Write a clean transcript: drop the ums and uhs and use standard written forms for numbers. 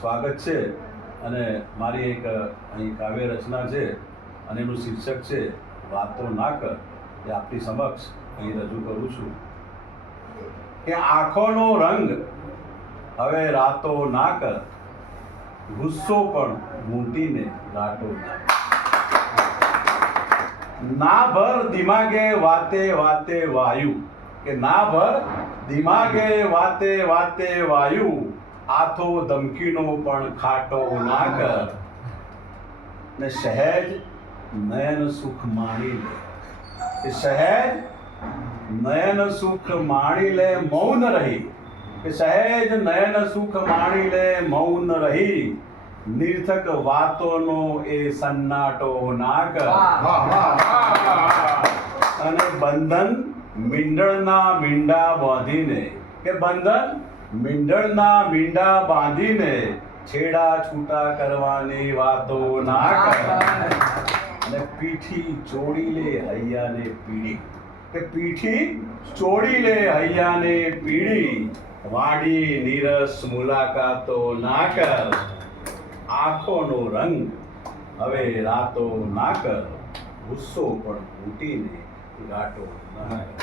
સ્વાગત છે અને મારી એક અહીં કાવ્ય રચના છે અને એનું શીર્ષક છે વાતો ના કર. એ આપની સમક્ષ અહીં રજૂ કરું છું કે આંખોનો રંગ હવે રાતો ના કર, ગુસ્સો પણ મૂંટીને ઘાટો ના કર. ના ભર દિમાગે વાતે વાતે વાયુ, કે ના ભર દિમાગે વાતે વાતે વાયુ, આથો ધમકીનો પણ ખાટો ના કર. ને સહેજ નયન સુખ માણી લે, કે સહેજ નયન સુખ માણી લે મૌન રહી, કે સહેજ નયન સુખ માણી લે મૌન રહી, નિર્થક વાતોનો એ સન્નાટો ના કર. અને બંધન મીંડળના મીંડા બાંધીને, કે બંધન મીંડળના મીંડા બાંધીને છેડા છૂટા કરવાની વાતો ના કર. અને પીઠી ચોડી લે હૈયાને પીડી, કે પીઠી ચોડી લે હૈયાને પીડી, વાડી નીરસ મુલાકાતો ના કર. આંખોનો રંગ હવે રાતો ના કર, ગુસ્સો પણ મૂટીને ઘાટો ના કર.